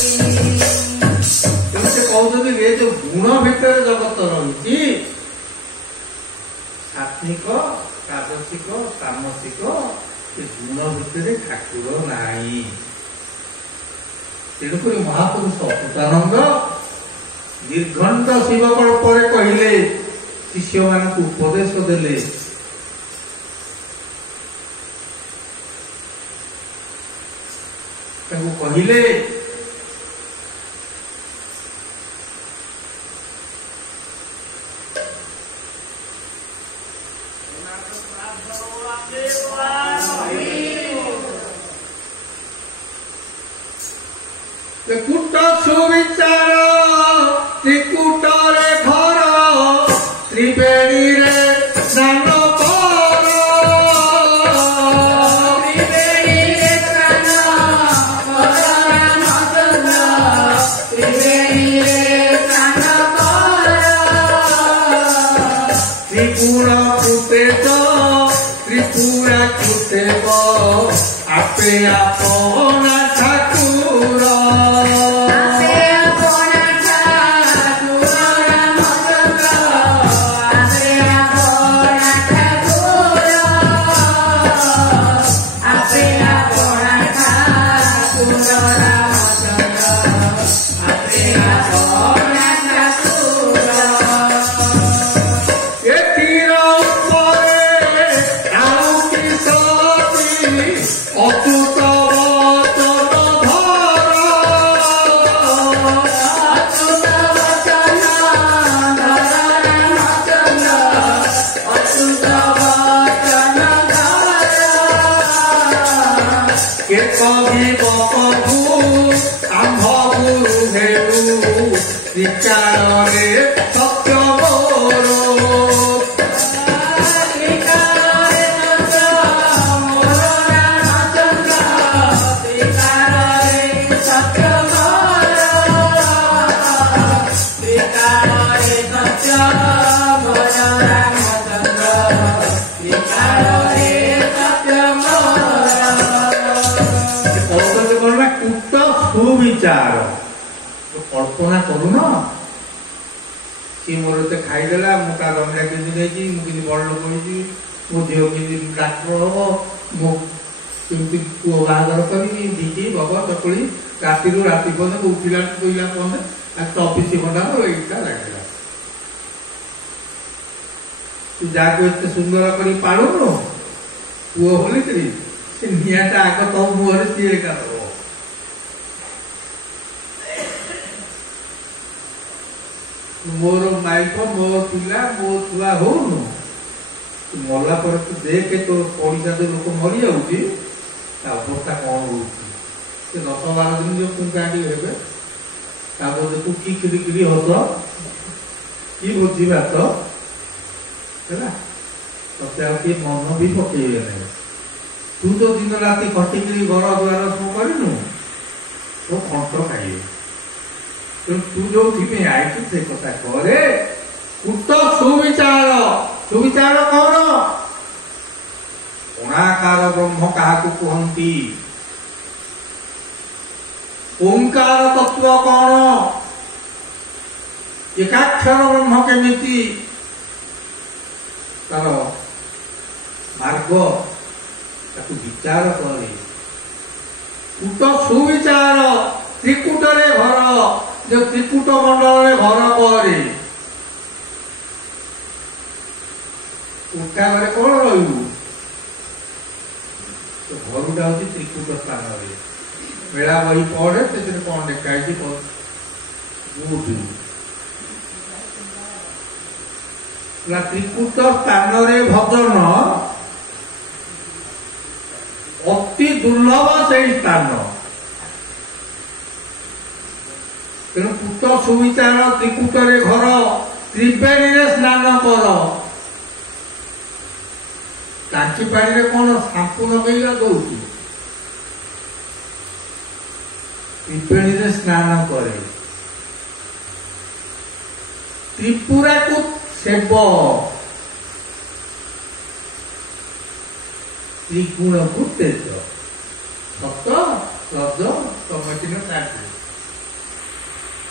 से कहते ये जो गुण भितर जगत रही सात्विक राजसिक तामसिक गुण भितर ठाकुर नाई तेणुक महापुरुष अच्युतानंद दीर्घंट शिवकल्प कहले शिष्य मान उपदेश देले कहले कुट सुविचार त्रिकुट रे घर त्रिवेणी रे स्नान कर त्रिवेणी रे स्नान कर रामचंद्र त्रिवेणी रे स्नान कर त्रिपुर कृतेत त्रिपुरा कृतेत आपे आपना ठाकुर सुविचार कल्पना करूँ सी मोर खाईदेला मुझे रंगा कि मुझे बड़ लोक मो झील कि डाक्टर हम मुझे पुओ बाहर करी दीदी बग चकुड़ी राति राति पर्यटन उठिला कोईला पर्यटन 24 घंटा एटा लगे तू जाको एत सुंदर कर पालुनु पुओ बोलिकी से निआटा आग तो मुहर सी एका मोर माइक मो पिला मो छुआ हो मरला पर तू देख तो पड़ीसा जो लोक मरी जाऊँगी अवस्था कौन हो 10-12 दिन जो कुंकाटी हे तू कि किरी हस कि भोजी भात है ते मन भी पकड़े ना तू तो दिन राति खटिक घर द्वार सब करनु तो खंट खाइए तू जो आई से कथा करे कुट सुविचार सुविचार कौन ओणाकार ब्रह्म क्या कहती ओंकार तत्व कौन एकाक्षर ब्रह्म केमिति तार मार्ग ताकू विचार करे कुट सुविचार त्रिकुट रे घर जो त्रिकुट मंडल घर करे उठा घरे कौन रही तो घरटा हूँ त्रिकुट स्थान मेला बही पढ़े से कौन देखाई त्रिकुट स्थान भजन अति दुर्लभ से स्थान तेणु कुट सुविचार त्रिकुट घर त्रिवेणी स्नान कर टांकी पानी कौन सांपू लगे दौर त्रिवेणी स्नान करे त्रिपुरा को सेव त्रिगुण को तेज सत रज तमचिन